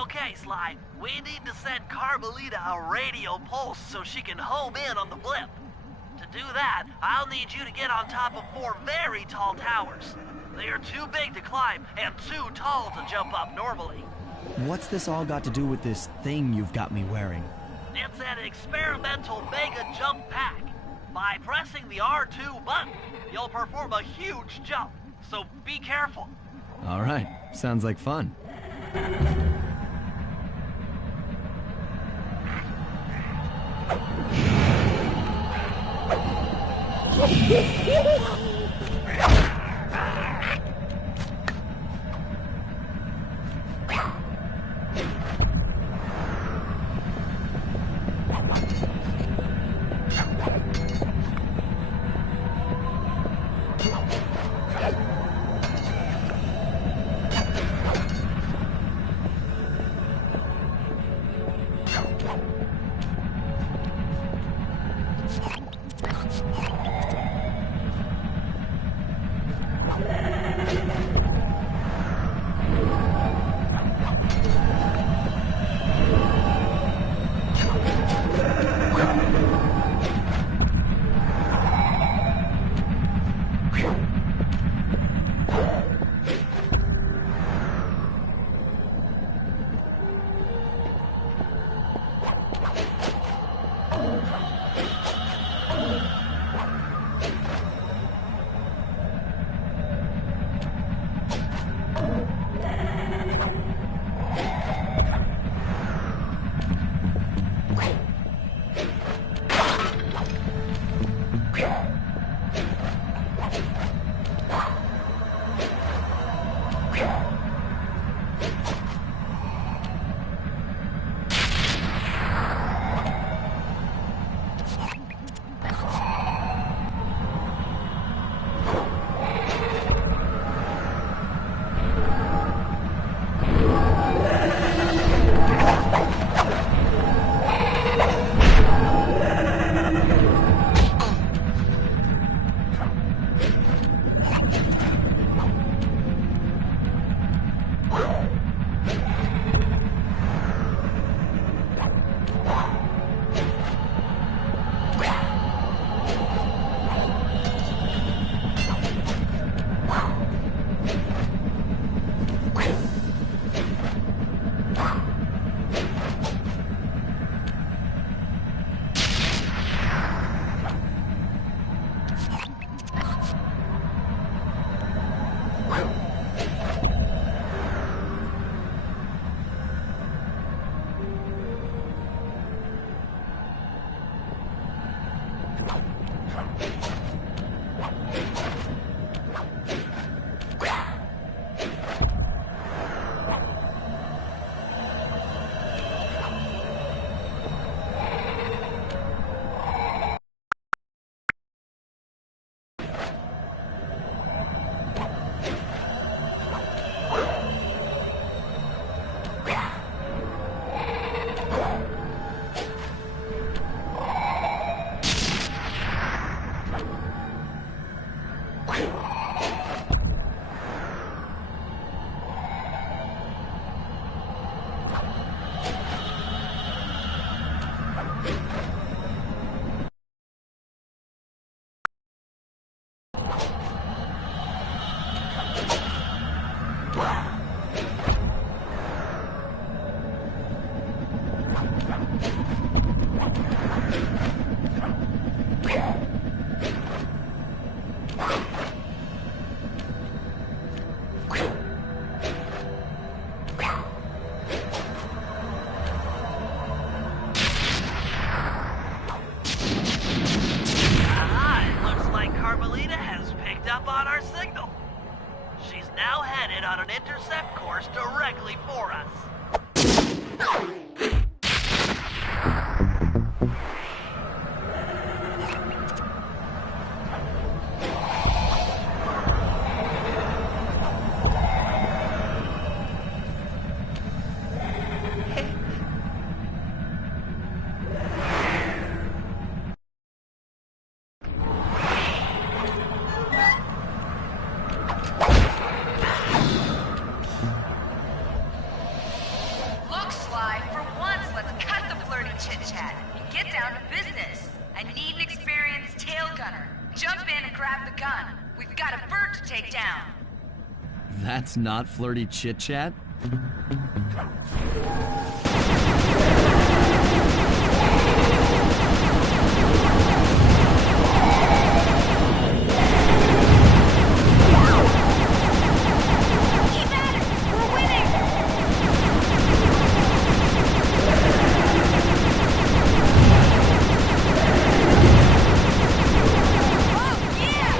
Okay, Sly, we need to send Carmelita a radio pulse so she can home in on the blip. To do that, I'll need you to get on top of 4 very tall towers. They are too big to climb and too tall to jump up normally. What's this all got to do with this thing you've got me wearing? It's an experimental mega jump pack. By pressing the R2 button, you'll perform a huge jump, so be careful. All right, sounds like fun. our signal. She's now headed on an intercept course directly for us. Look, Sly, for once, let's cut the flirty chit-chat and get down to business. I need an experienced tail gunner. Jump in and grab the gun. We've got a bird to take down. That's not flirty chit-chat? Keep at it! We're winning! Oh, yeah!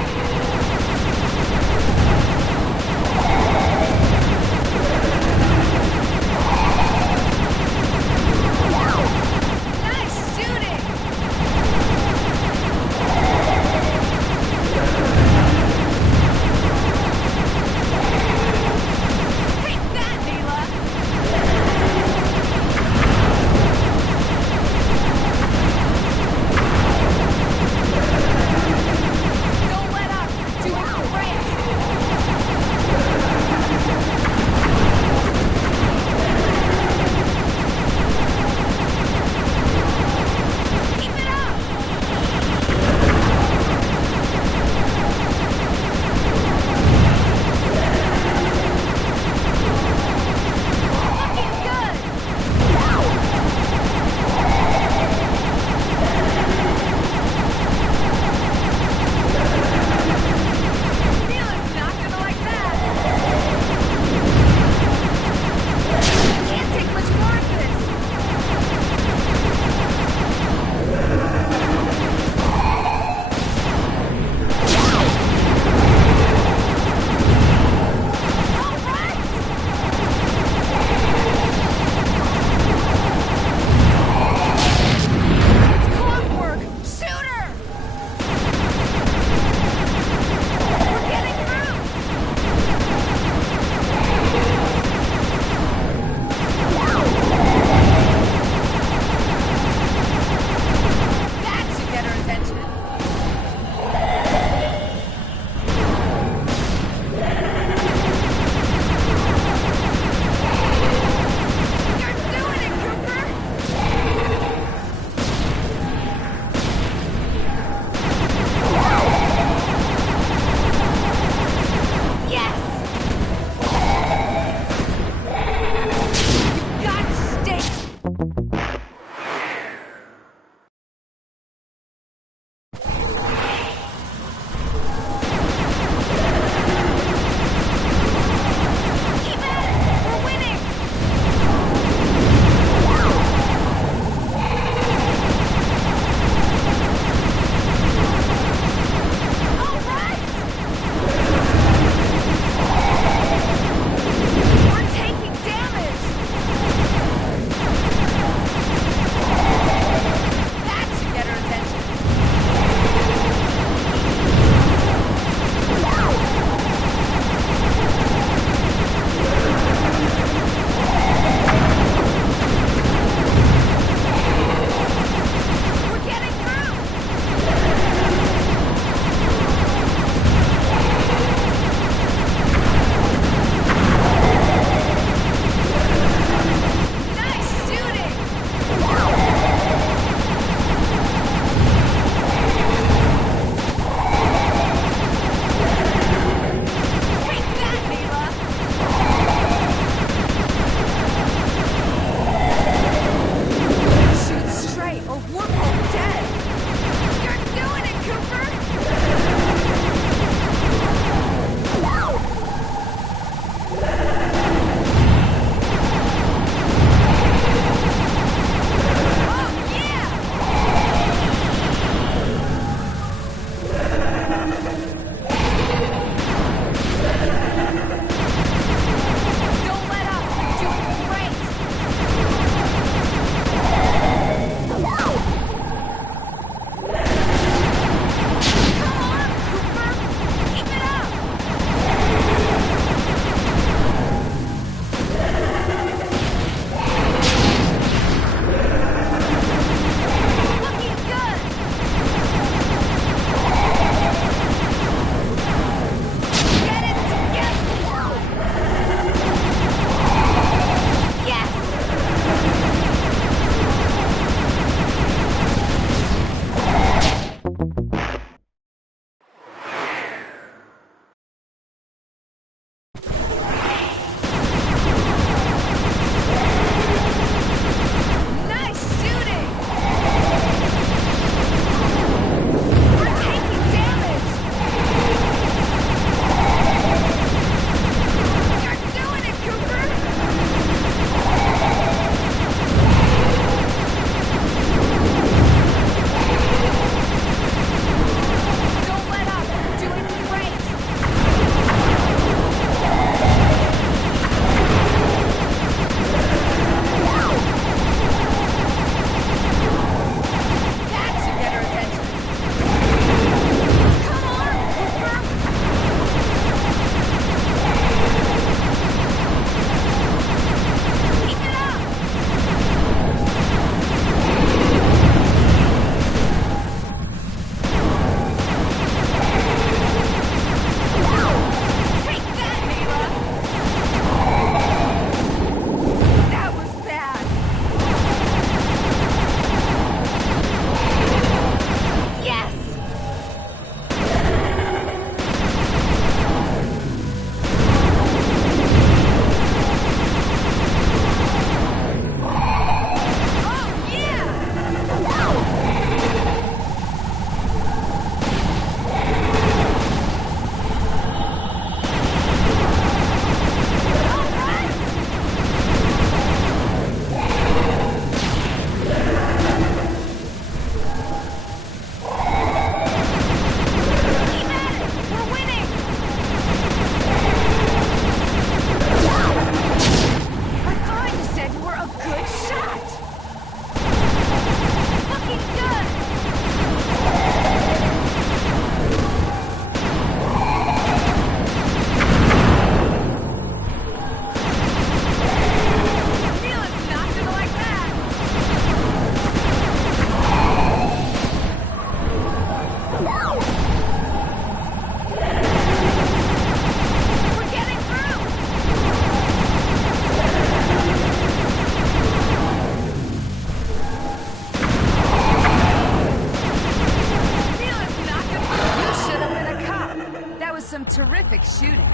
Terrific shooting.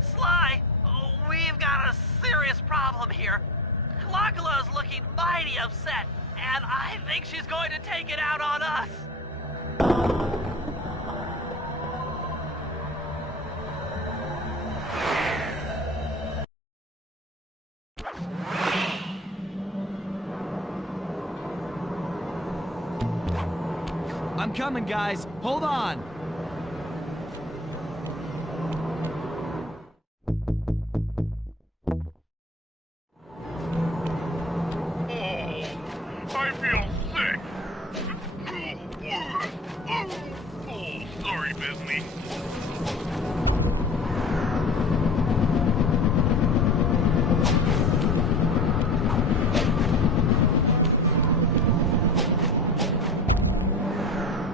Sly! Oh, we've got a serious problem here. Clockula's looking mighty upset, and I think she's going to take it out on us. I'm coming, guys. Hold on. I feel sick. Oh, sorry, Disney.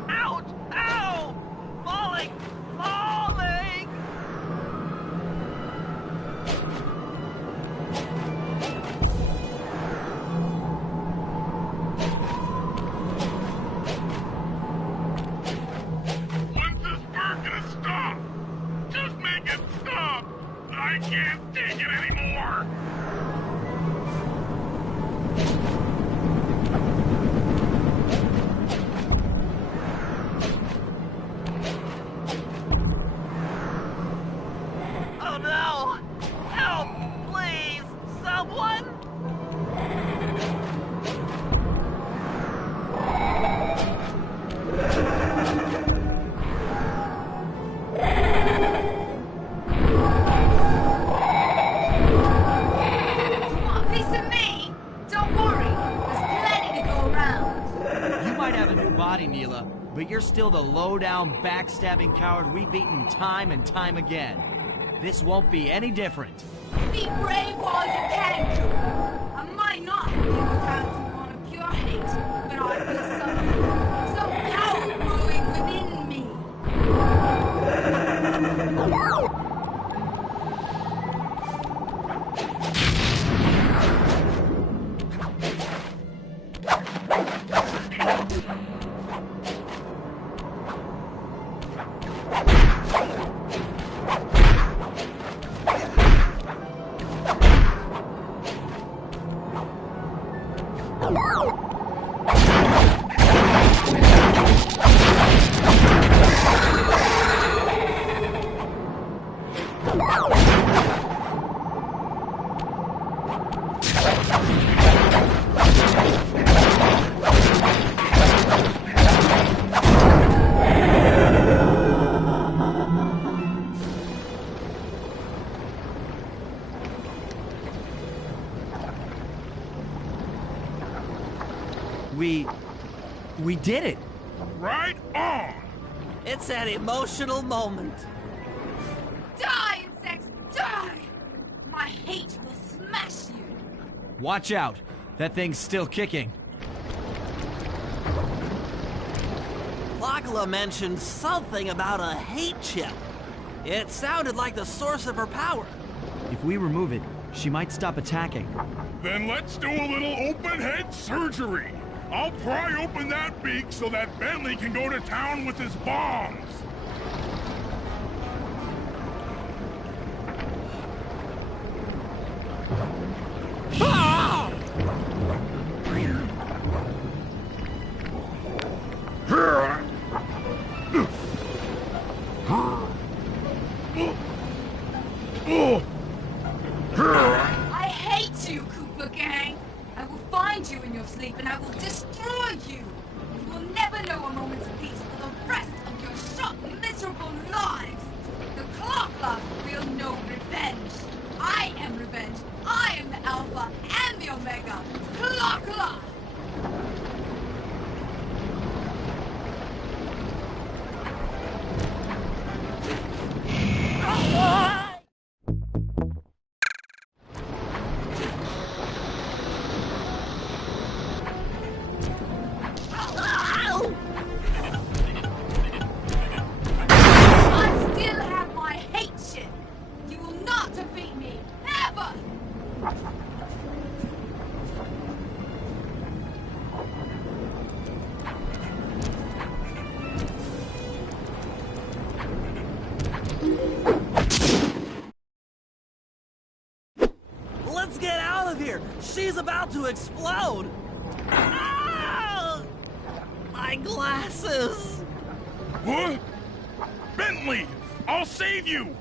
Ouch! Ow! Falling! Falling! When's this bird gonna stop? Just make it stop! I can't take it anymore! Oh no! Help! Please! Someone! You want a piece of me? Don't worry, there's plenty to go around. You might have a new body, Mila, but you're still the low-down, backstabbing coward we've beaten time and time again. This won't be any different. Be brave while you can, Joker. I might not be able to have one of pure hate, but I feel some power growing within me. We did it! Right on! It's an emotional moment. Die, insects, die! My hate will smash you. Watch out! That thing's still kicking. Clockula mentioned something about a hate chip. It sounded like the source of her power. If we remove it, she might stop attacking. Then let's do a little open head surgery. I'll pry open that beak so that Bentley can go to town with his bombs. Ah! I hate you, Cooper Gang. I will find you in your sleep and I will destroy you. You will never know a moment's peace for the rest of your short, miserable lives. The Clockla will know revenge. I am revenge. I am the Alpha and the Omega. Clockla! She's about to explode! Ah! My glasses! What? Bentley! I'll save you!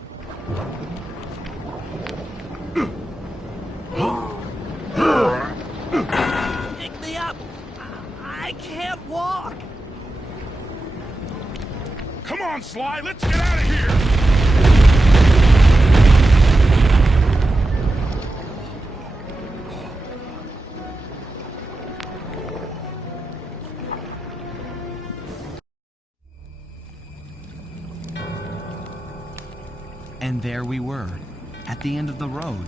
Pick me up! I can't walk! Come on, Sly, let's get out of here! And there we were, at the end of the road.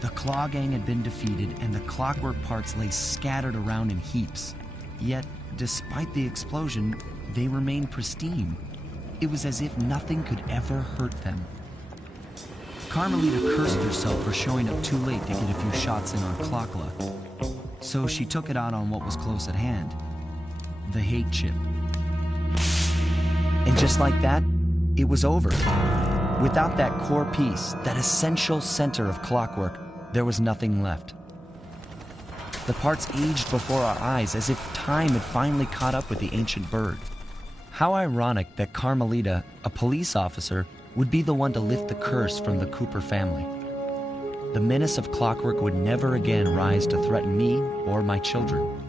The Claw Gang had been defeated, and the clockwork parts lay scattered around in heaps. Yet, despite the explosion, they remained pristine. It was as if nothing could ever hurt them. Carmelita cursed herself for showing up too late to get a few shots in on Clockla. So she took it out on what was close at hand, the hate chip. And just like that, it was over. Without that core piece, that essential center of clockwork, there was nothing left. The parts aged before our eyes as if time had finally caught up with the ancient bird. How ironic that Carmelita, a police officer, would be the one to lift the curse from the Cooper family. The menace of clockwork would never again rise to threaten me or my children.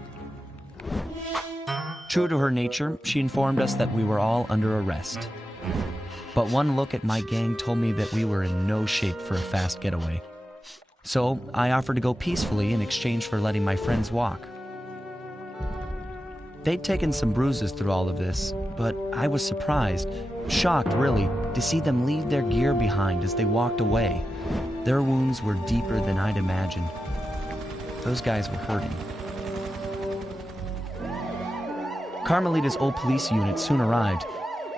True to her nature, she informed us that we were all under arrest. But one look at my gang told me that we were in no shape for a fast getaway. So I offered to go peacefully in exchange for letting my friends walk. They'd taken some bruises through all of this, but I was surprised, shocked really, to see them leave their gear behind as they walked away. Their wounds were deeper than I'd imagined. Those guys were hurting. Carmelita's old police unit soon arrived.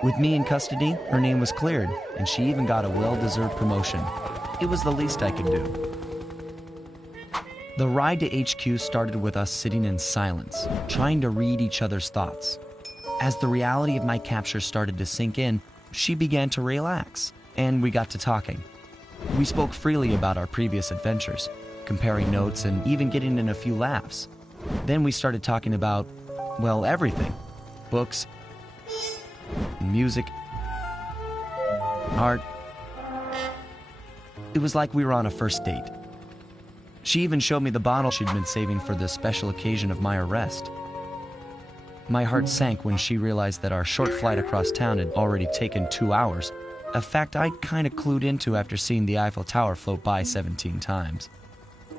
With me in custody, her name was cleared, and she even got a well-deserved promotion. It was the least I could do. The ride to HQ started with us sitting in silence, trying to read each other's thoughts. As the reality of my capture started to sink in, she began to relax, and we got to talking. We spoke freely about our previous adventures, comparing notes and even getting in a few laughs. Then we started talking about, well, everything. Books, music, art. It was like we were on a first date. She even showed me the bottle she'd been saving for the special occasion of my arrest. My heart sank when she realized that our short flight across town had already taken 2 hours, a fact I'd kind of clued into after seeing the Eiffel Tower float by 17 times.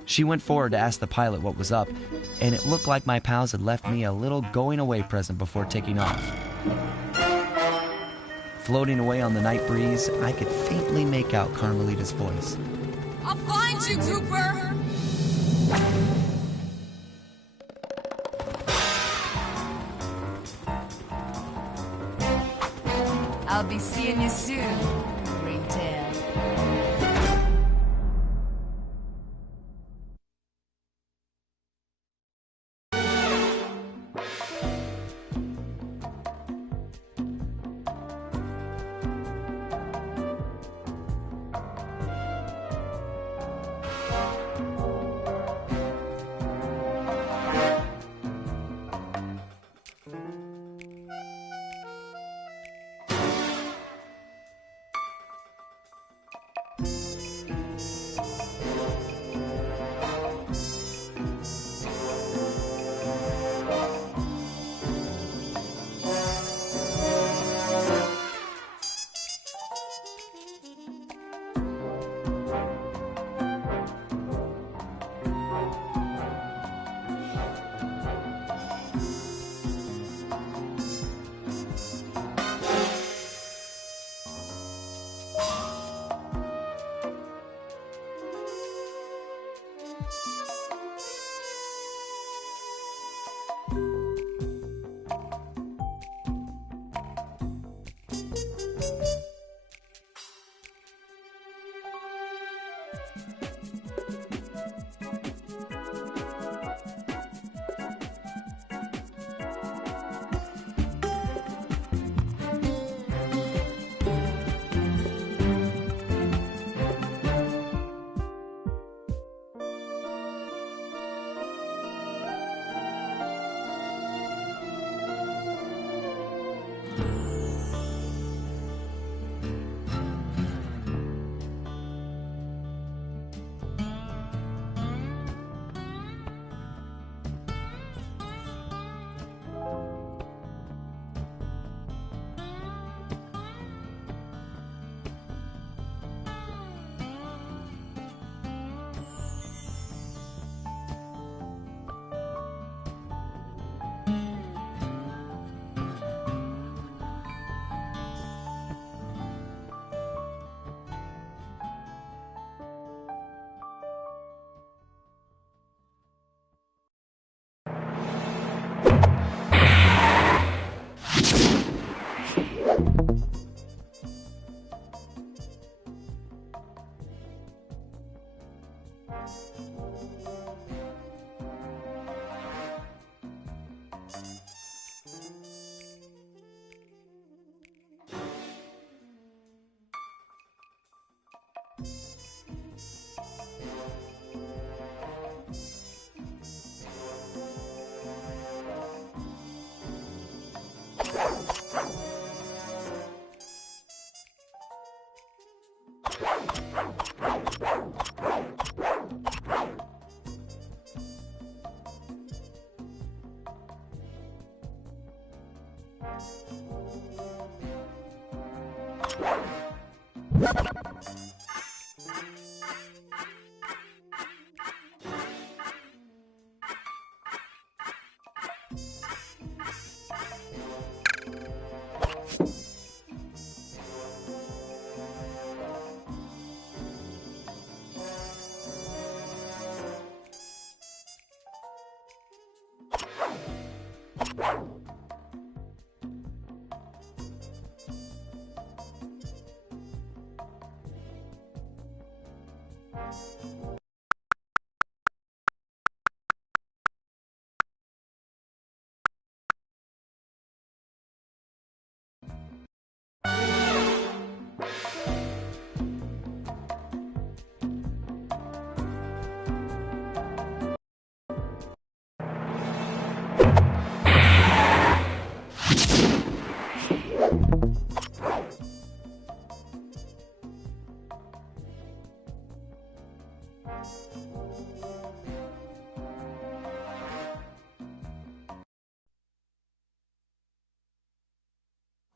She went forward to ask the pilot what was up, and it looked like my pals had left me a little going-away present before taking off. Floating away on the night breeze, I could faintly make out Carmelita's voice. I'll find you, Cooper! I'll be seeing you soon, Ringtail.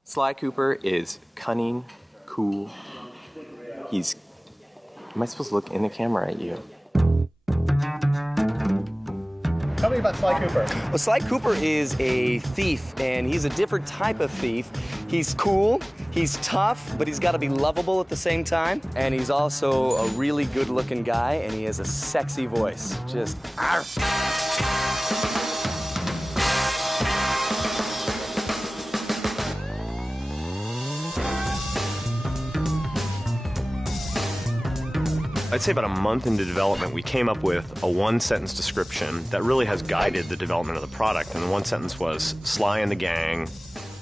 Sly Cooper is cunning, cool. He's... Am I supposed to look in the camera at you? Tell me about Sly Cooper. Well, Sly Cooper is a thief, and he's a different type of thief. He's cool, he's tough, but he's got to be lovable at the same time. And he's also a really good-looking guy, and he has a sexy voice. Just... arf. I'd say about a month into development, we came up with a one-sentence description that really has guided the development of the product. And the one sentence was, Sly and the gang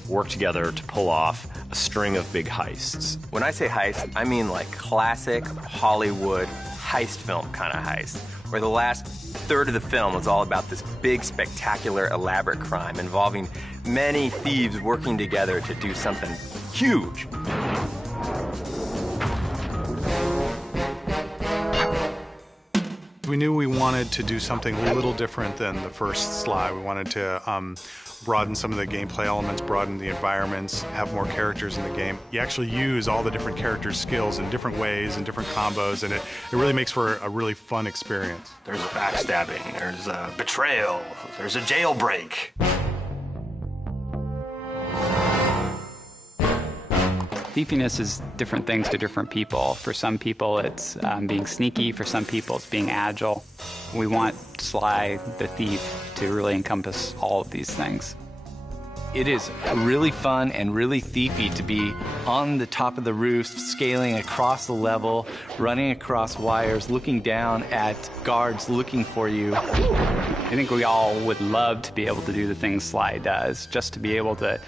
work together to pull off a string of big heists. When I say heist, I mean like classic Hollywood heist film kind of heist, where the last third of the film was all about this big, spectacular, elaborate crime involving many thieves working together to do something huge. We knew we wanted to do something a little different than the first Sly. We wanted to broaden some of the gameplay elements, broaden the environments, have more characters in the game. You actually use all the different characters' skills in different ways and different combos, and it really makes for a really fun experience. There's a backstabbing, there's a betrayal, there's a jailbreak. Thiefiness is different things to different people. For some people, it's being sneaky. For some people, it's being agile. We want Sly the Thief to really encompass all of these things. It is really fun and really thiefy to be on the top of the roof, scaling across the level, running across wires, looking down at guards looking for you. I think we all would love to be able to do the things Sly does, just to be able to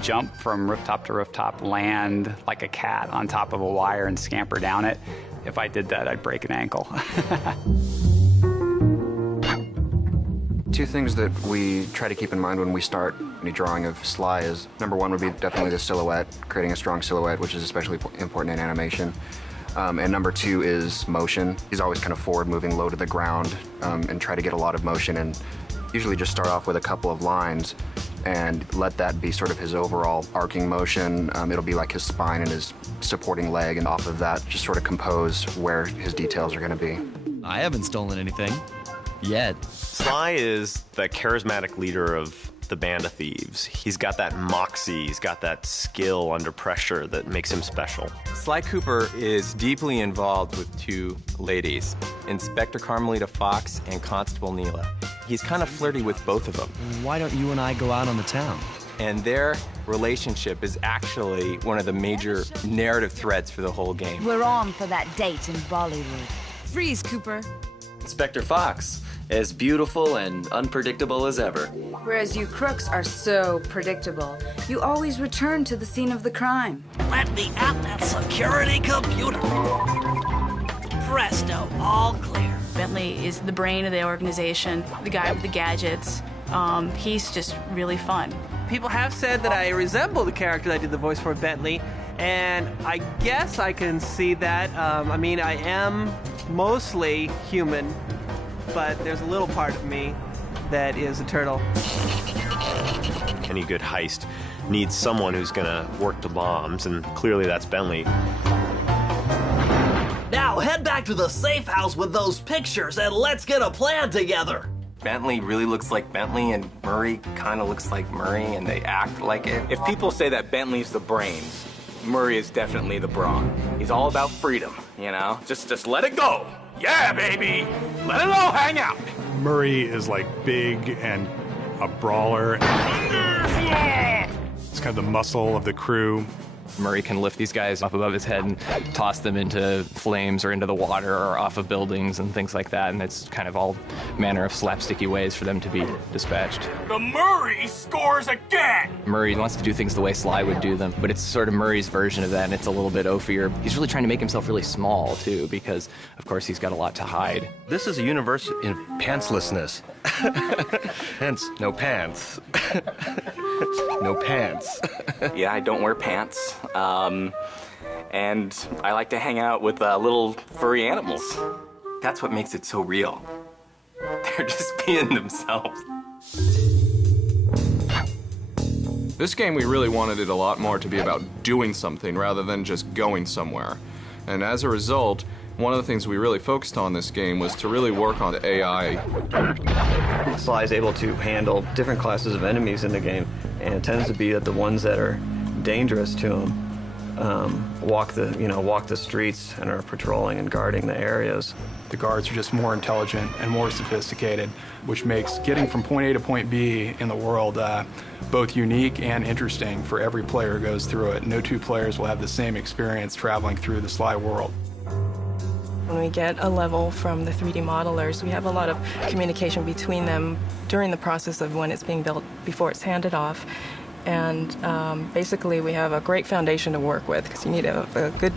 jump from rooftop to rooftop, land like a cat on top of a wire and scamper down it. If I did that, I'd break an ankle. Two things that we try to keep in mind when we start any drawing of Sly is, number one would be definitely the silhouette, creating a strong silhouette, which is especially important in animation. And number two is motion. He's always kind of forward moving, low to the ground, and try to get a lot of motion, and usually just start off with a couple of lines and let that be sort of his overall arcing motion. It'll be like his spine and his supporting leg, and off of that just sort of compose where his details are going to be. I haven't stolen anything. Yet. Sly is the charismatic leader of the band of thieves. He's got that moxie, he's got that skill under pressure that makes him special. Sly Cooper is deeply involved with two ladies, Inspector Carmelita Fox and Constable Neela. He's kind of flirty with both of them. Why don't you and I go out on the town? and their relationship is actually one of the major narrative threads for the whole game. We're on for that date in Bollywood. Freeze, Cooper. Inspector Fox, as beautiful and unpredictable as ever. Whereas you crooks are so predictable, you always return to the scene of the crime. Let me at that security computer. Presto, all clear. Bentley is the brain of the organization, the guy with the gadgets. He's just really fun. People have said that I resemble the character that I did the voice for, Bentley, and I guess I can see that. I mean, I am mostly human, but there's a little part of me that is a turtle. Any good heist needs someone who's gonna work the bombs, and clearly that's Bentley. Now head back to the safe house with those pictures and let's get a plan together. Bentley really looks like Bentley, and Murray kind of looks like Murray, and they act like it. If people say that Bentley's the brains, Murray is definitely the brawn. He's all about freedom, you know? Just let it go. Yeah, baby! Let it all hang out! Murray is like big and a brawler. It's kind of the muscle of the crew. Murray can lift these guys up above his head and toss them into flames or into the water or off of buildings and things like that, and it's kind of all manner of slapsticky ways for them to be dispatched. The Murray scores again! Murray wants to do things the way Sly would do them, but it's sort of Murray's version of that, and it's a little bit oafier. He's really trying to make himself really small, too, because, of course, he's got a lot to hide. This is a universe in pantslessness. Hence, no pants. No pants. Yeah, I don't wear pants. And I like to hang out with little furry animals. That's what makes it so real. They're just being themselves. This game, we really wanted it a lot more to be about doing something rather than just going somewhere. And as a result, one of the things we really focused on this game was to really work on the AI. Sly is able to handle different classes of enemies in the game, and it tends to be that the ones that are dangerous to him walk the streets and are patrolling and guarding the areas. The guards are just more intelligent and more sophisticated, which makes getting from point A to point B in the world both unique and interesting for every player who goes through it. No two players will have the same experience traveling through the Sly world. When we get a level from the 3D modelers, we have a lot of communication between them during the process of when it's being built before it's handed off. And basically we have a great foundation to work with, because you need a good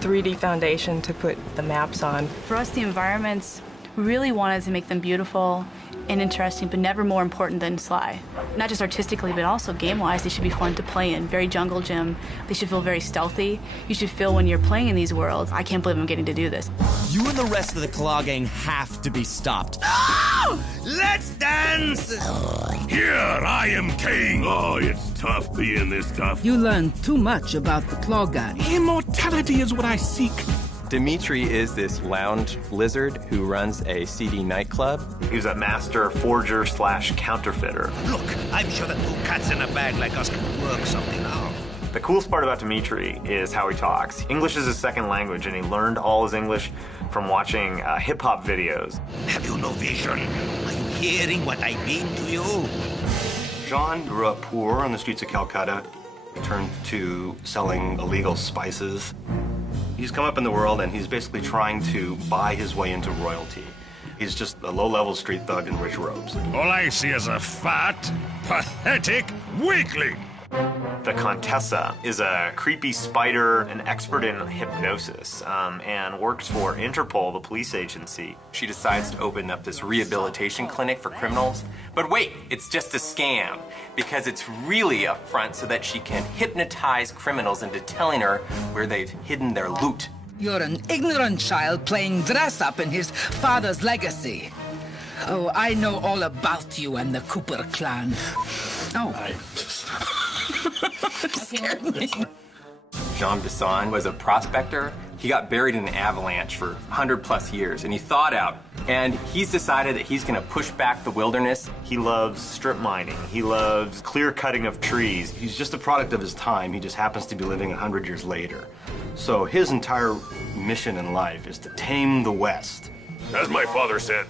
3D foundation to put the maps on. For us, the environments, we really wanted to make them beautiful and interesting, but never more important than Sly. Not just artistically, but also game-wise, they should be fun to play in. Very jungle gym. They should feel very stealthy. You should feel when you're playing in these worlds, I can't believe I'm getting to do this. You and the rest of the Claw Gang have to be stopped. No! Let's dance! Here, I am king. Oh, it's tough being this tough. You learn too much about the Claw Gang. Immortality is what I seek. Dimitri is this lounge lizard who runs a seedy nightclub. He's a master forger / counterfeiter. Look, I'm sure that two cats in a bag like us can work something out. The coolest part about Dimitri is how he talks. English is his second language, and he learned all his English from watching hip-hop videos. Have you no vision? Are you hearing what I mean to you? Jean grew up poor on the streets of Calcutta, turned to selling illegal spices. He's come up in the world, and he's basically trying to buy his way into royalty. He's just a low-level street thug in rich robes. All I see is a fat, pathetic weakling. The Contessa is a creepy spider, an expert in hypnosis, and works for Interpol, the police agency. She decides to open up this rehabilitation clinic for criminals. But wait, it's just a scam, because it's really a front so that she can hypnotize criminals into telling her where they've hidden their loot. You're an ignorant child playing dress-up in his father's legacy. Oh, I know all about you and the Cooper clan. Oh. Scared me. Jean Bisson was a prospector. He got buried in an avalanche for 100+ years, and he thawed out. And he's decided that he's gonna push back the wilderness. He loves strip mining. He loves clear cutting of trees. He's just a product of his time. He just happens to be living 100 years later. So his entire mission in life is to tame the West. As my father said,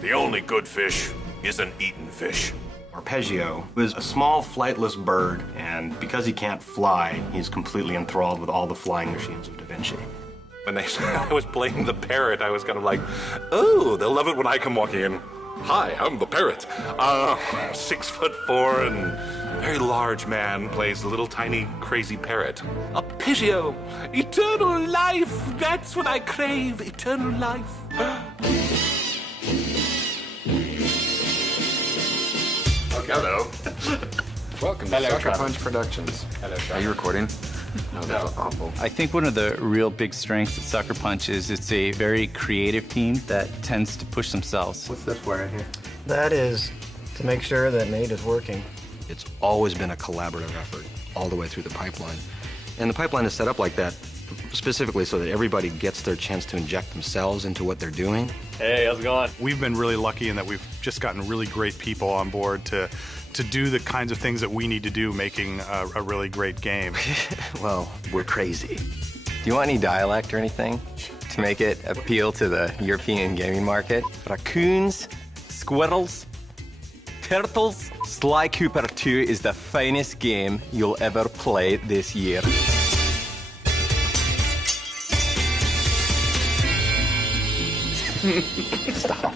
the only good fish is an eaten fish. Arpeggio is a small flightless bird, and because he can't fly, he's completely enthralled with all the flying machines of Da Vinci. When they said I was playing the parrot, I was kind of like, oh, they'll love it when I come walking in. Hi, I'm the parrot. 6'4" and very large man plays a little tiny crazy parrot. Arpeggio, eternal life, that's what I crave, eternal life. Hello. Welcome Hello, to Sucker Travis. Punch Productions. Hello, Are you recording? No, that's awful. I think one of the real big strengths at Sucker Punch is it's a very creative team that tends to push themselves. What's this for right here? That is to make sure that Nate is working. It's always been a collaborative effort all the way through the pipeline. And the pipeline is set up like that specifically so that everybody gets their chance to inject themselves into what they're doing. Hey, how's it going? We've been really lucky in that we've just gotten really great people on board to do the kinds of things that we need to do making a really great game. Well, we're crazy. Do you want any dialect or anything to make it appeal to the European gaming market? Raccoons, squirrels, turtles. Sly Cooper 2 is the finest game you'll ever play this year. Stop.